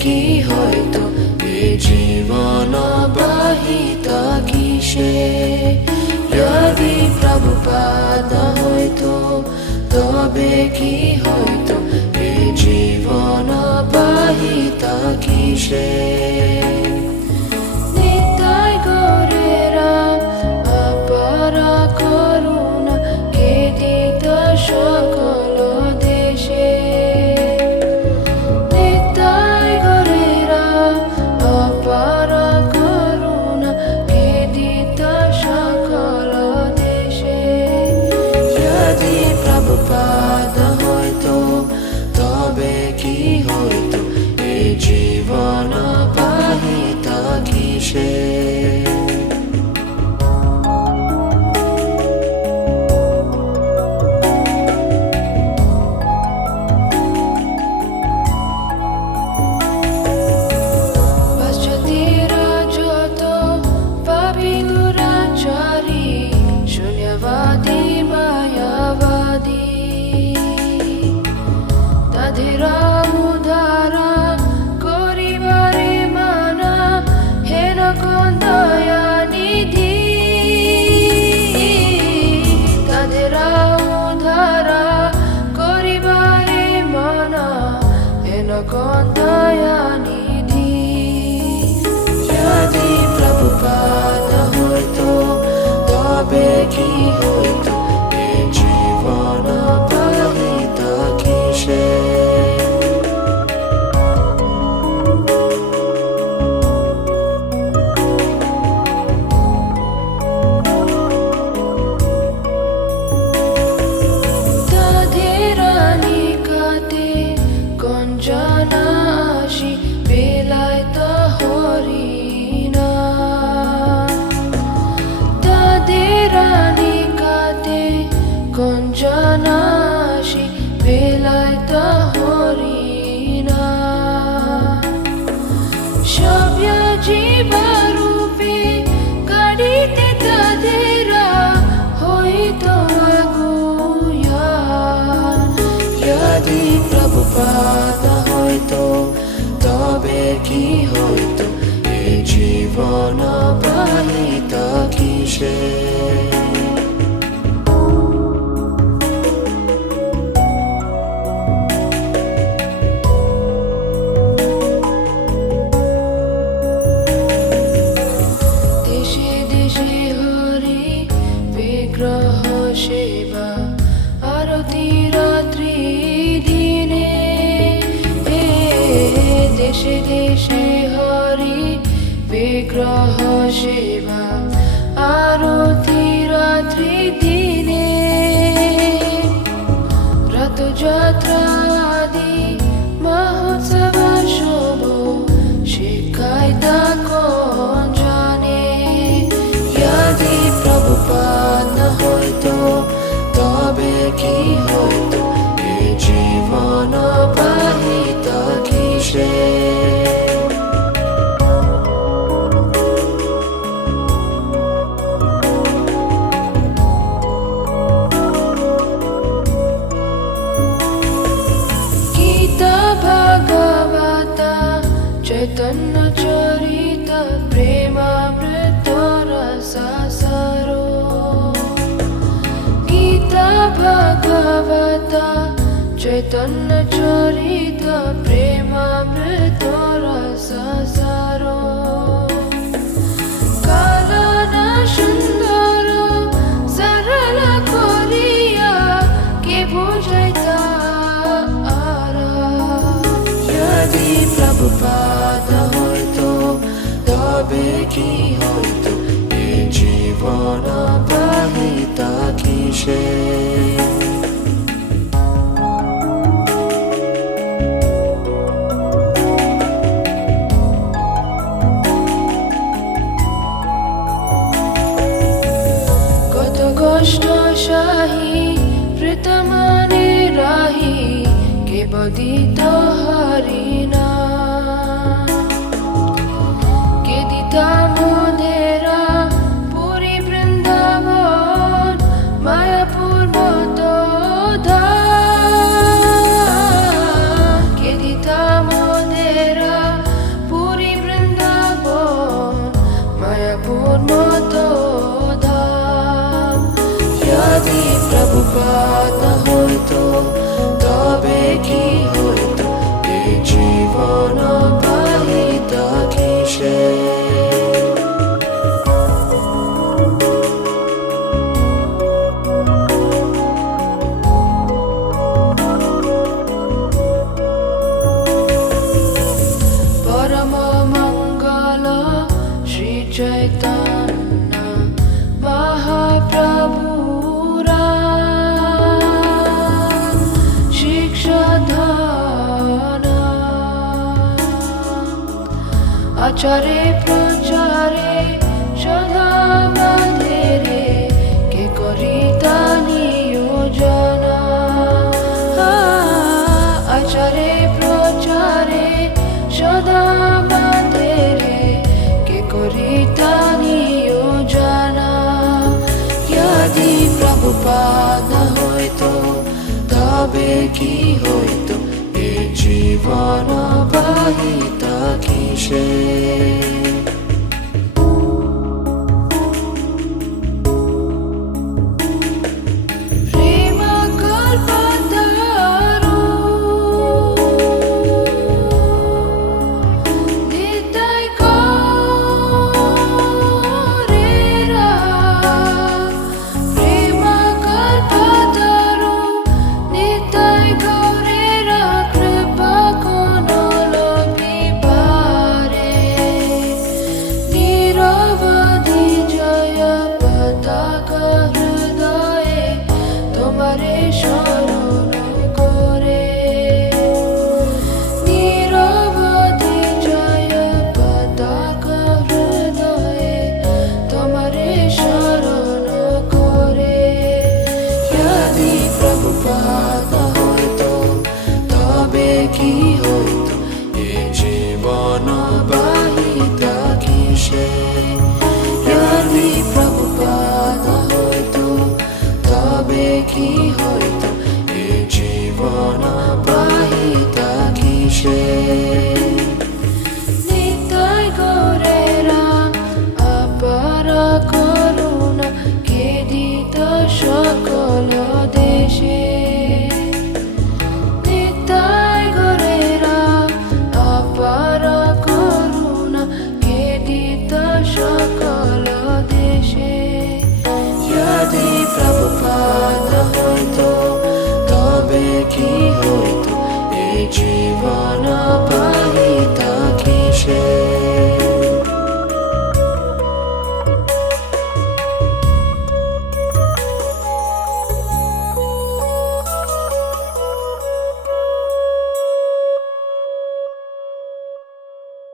কি হয়তো এ জীবন বাহিতা কিসে? যদি প্রভুপাদ হয়তো, তবে কি হয়তো এ জীবন বাহিতা কিসে? না হয়তো তবে কি হয়তো? এ জীবন প্রাণিত কিসের? দেশে দেশে হরি বিগ্রহ সেবা আরও চৈতন্য চরিত প্রেমামৃত রস সারো কালনা সুন্দর সরল করিয়া কে বুঝাইতা আর যদি প্রভুপাদ হইতো তবে কি হইতো এ জীবন বাহিতা কিসের বাদ না হয়তো তবে কি হয়তো? এই জীবন পাই তা কিসের? আচারে প্রচারে সদা আমাদের, কে করি তা নিয়োজনা আচারে, প্রচারে সদা আমাদের, কে করি তা ইয়াদি প্রভুপাদ হইতো তবে কি হইতো জীবন বাহিতা কিসে